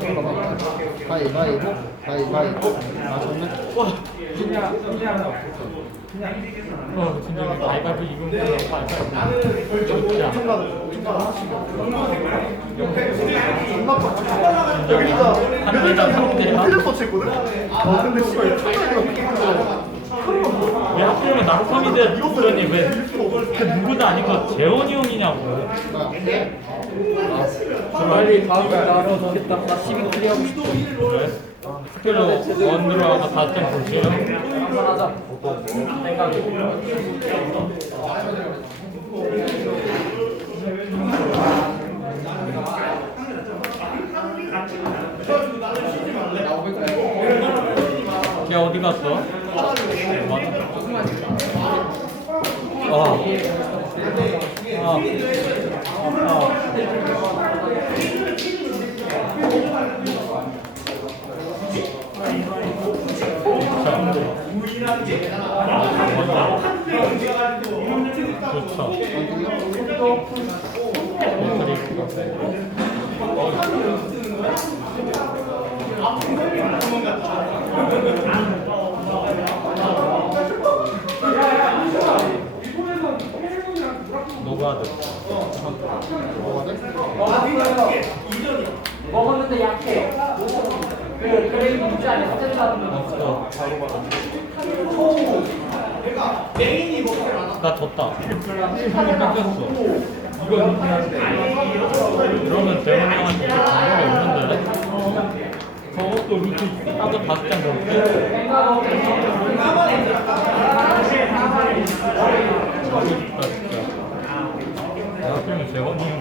잠깐만. 가위바위보, 가위바위보. 아, 저는 와. 어, 진짜 가위바위보 이건. 진짜. 여기가 대야? 텔레포트 했거든? 어, 근데 씨발 왜 하필이면 나루카미데 그러니 왜 누구도 아니고 재원이 형이냐고. 빨리 다음 달 나로 넣겠다. 나 12 클리어하고 싶어. 스킬로 원 들어가서 4점 볼게요. 한번 하자. 생각이. 걔 어디 갔어? 아. 아. 좋죠. 노가드. 먹었는데 약해. 그 그레이브 있지? 스탠드 하는 거. 없어. 나 졌다. 뺏겼어. 이거 그러면 재훈이 형한테 방법이 없는데? 저것도 루트 따도 다섯 장 먹을게. 잘하고 싶다 진짜. 내가 그러면 재원이 형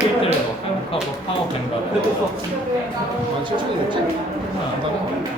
필드를 뭐 생각하고 파워 뱅가드. 만 7천이 됐지? 안다면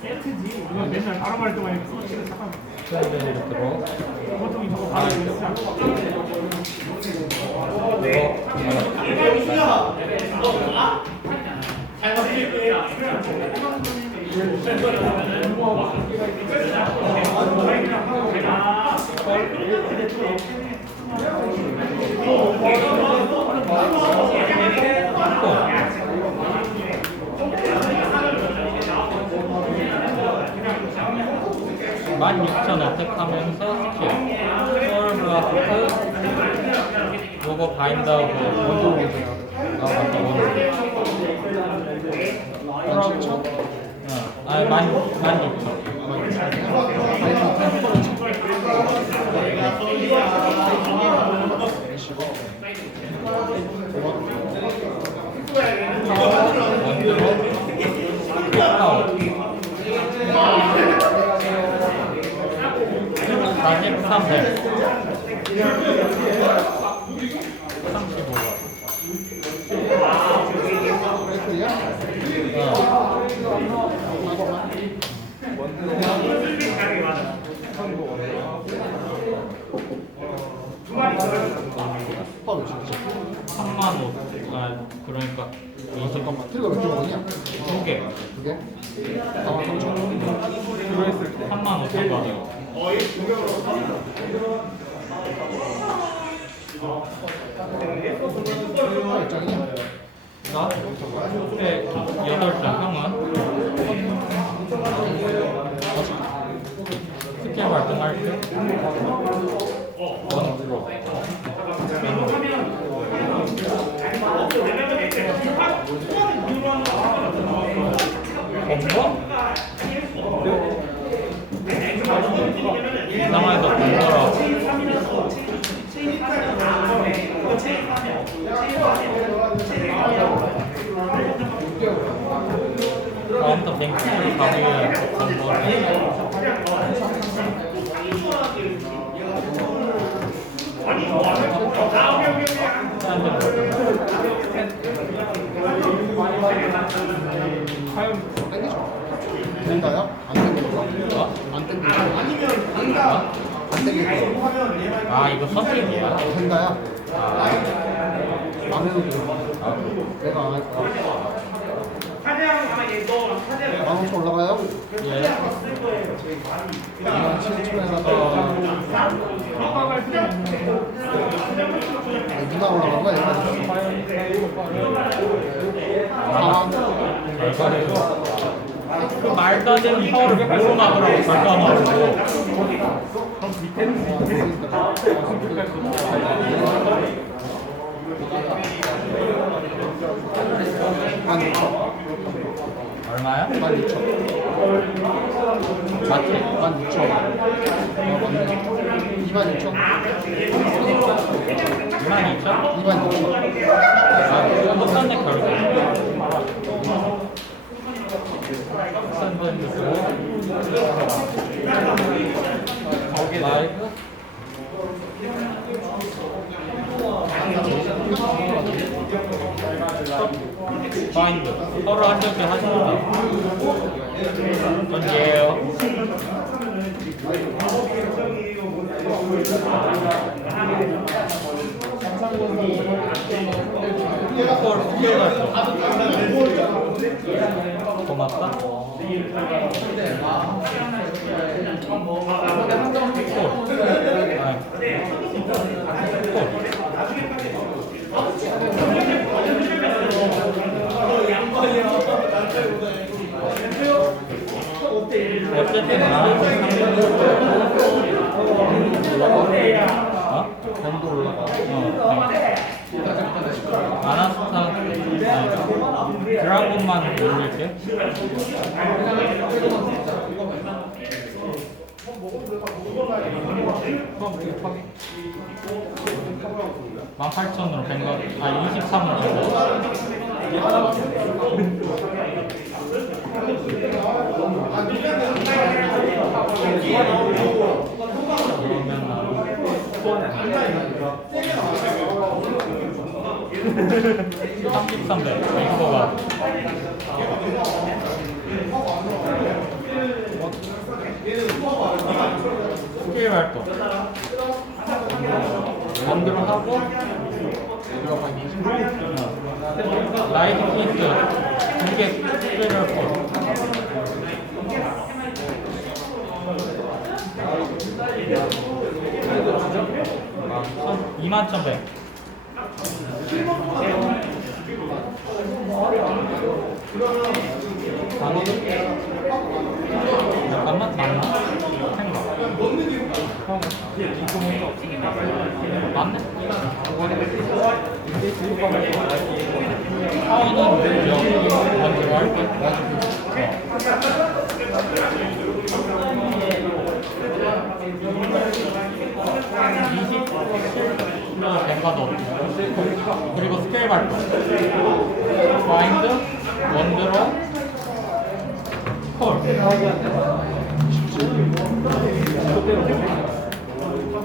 세트지. 이건 안녕하세요. 16,000원 택하면서 스킬. 소울 블라스트 로고 바인더하고 원두 아 맞다 원두 17,000? 아니 16,000 원두로 파울 진짜. 3만 5. 아, 그러니까 아, 잠깐만. 트리거 몇개 먹었냐? 두 개. 두 개? 4만 3천. 3만 5천 원. 몇 장이냐? 나? 그래, 8장 형은? 스킬 발동할 때? 원으로. 뭔가? 이상하게 뭔가라. 다음부터 건너는 땡기죠. 된다요? 안 땡긴다. 안 땡긴다. 안 땡긴다. 아 이거 선택이야? 된다야? 안 내가 안할 거야. 만 오천 올라가요? 예. 2만 7천에다가 2만 올라간 거야? 4만. 그 말도 안 되는 혀를 뭐로 막으라고 말도 안 하고 만 6천. 얼마야? 만 6천. 맞지? 만 6천. 어, 맞네. 2만 6천. 2만 2천? 2만 6천. 아 똑같네 결국 샌드위치 라이브 파인드 서로 한 점씩 전예요 헐 피해갔어 고맙다 어쨌든 나는 어? 밴도 올라가. 어, 네. 아나스타 아, 드라곤만 올릴게. 만 팔천으로 뱅거 아 23으로 그러면 33배 뱅거가 스킬 활동 원드로 하고 어. 라이트 키트. 두개 스킬 활동 2만 천백. 단어 잠깐만 맞나? 생각 맞네? 먼저 할게 로 뱅가도 그리고 스케일 발표 마인드 원드로 콜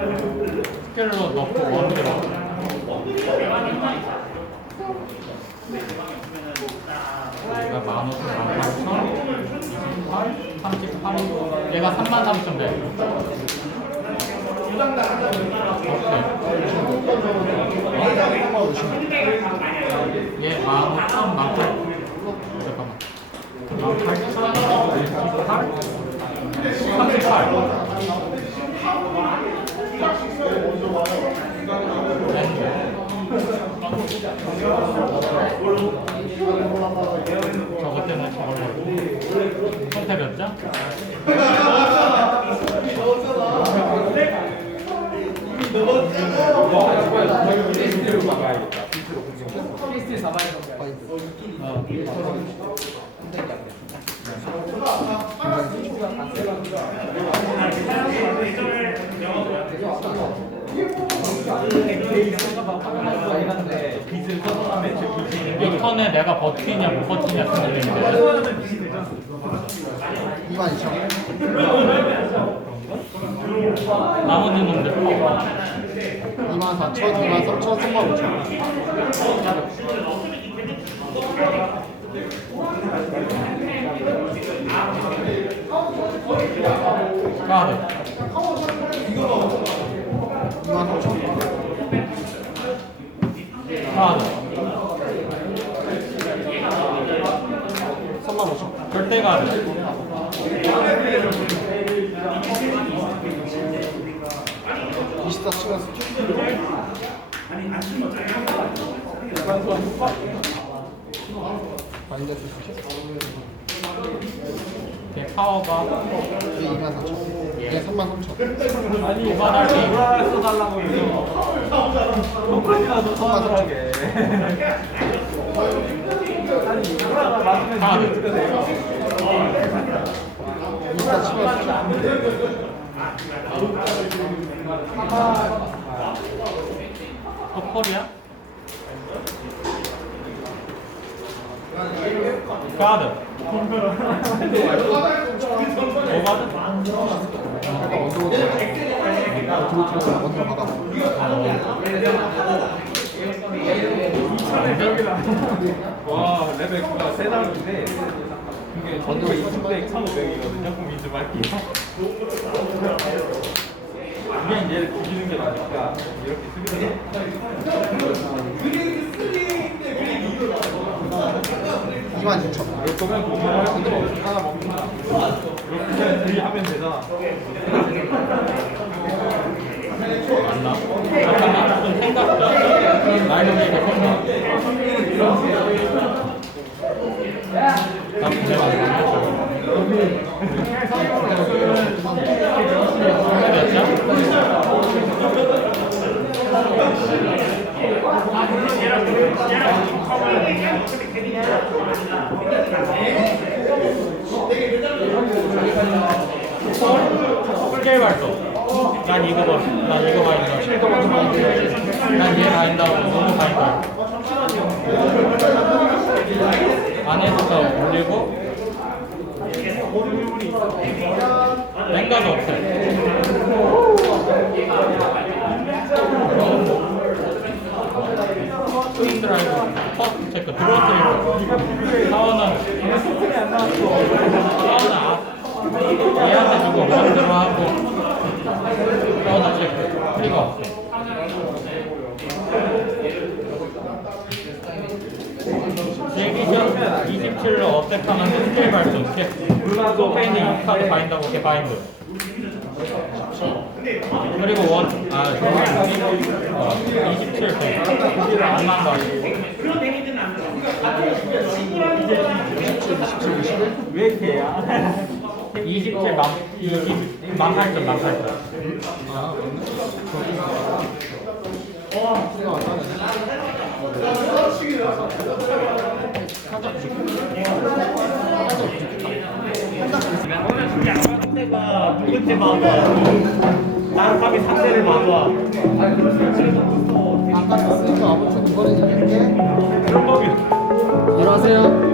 스케일로 넣고 원드로 얘가 만 오천, 만 팔천, 이십팔, 삼십팔, 얘가 삼만 삼천 배. 오케이. 얘 만 오천, 만 팔. 잠깐만. 만 팔천, 이십팔, 삼십팔. 저것 때문에 저걸로 선택 몇 장? 어. 이 턴에 내가 버티냐 못 버티냐 승리인데 많이 쳐. 나머지 놈들 2만 4천, 2만 3천, 3만 5천. 까르. 2만 3천. 까르. 절대 가능. 24 시간 아니 안 쓰면 많이 됐어 네, 파워가 2만 3천. 네, 3만 3천. 아니 만원이 써달라고 해서. 똑같이나 써달라게. 아니 이거랑 맞으면 아, 이거 돼요. 이십사 치면 4천 터펄이야? 카드 오바드? 내가 먼저 오지 들어 들어서 먼저 받아 와 레벨가 세 단인데 이게 전부가 2,100, 1,500이거든요 그럼 이제 말게요. 그냥 얘를 죽이는 게 나니까 이렇게 쓰면 2만 6천. 이럴 거면 공부할 하나 먹는다 이렇게 그냥 둘이 하면 되잖아. 맞나? 잠깐만 좀 생각 좀 라이브 얘기 생각 나 스케일 발동. 난 이거 봐. 난 이거 바인다. 난얘 바인다. 너무 바인다. 안에서부터 올리고 랭가도 없어요. 스윙 드라이브, 컷 체크, 드로트리고 사원은 사원은 앞 얘한테 주고 원드로 하고 사원은 체크 트리거 없어. 제기전 27로 어택하면 스킬 발전 소페인이 6카드 바인다고 이렇게 바인드 그리고 원, 아, 어, 27 돼. 안 난다. 왜 개야? 27 만, 20, 만 8천, 만 8천. 수가 안 나네 봐봐 나랑 감히 상대를 봐봐 아까 졌으니까 아무튼 이번엔 이길게. 그런 법이 일어나세요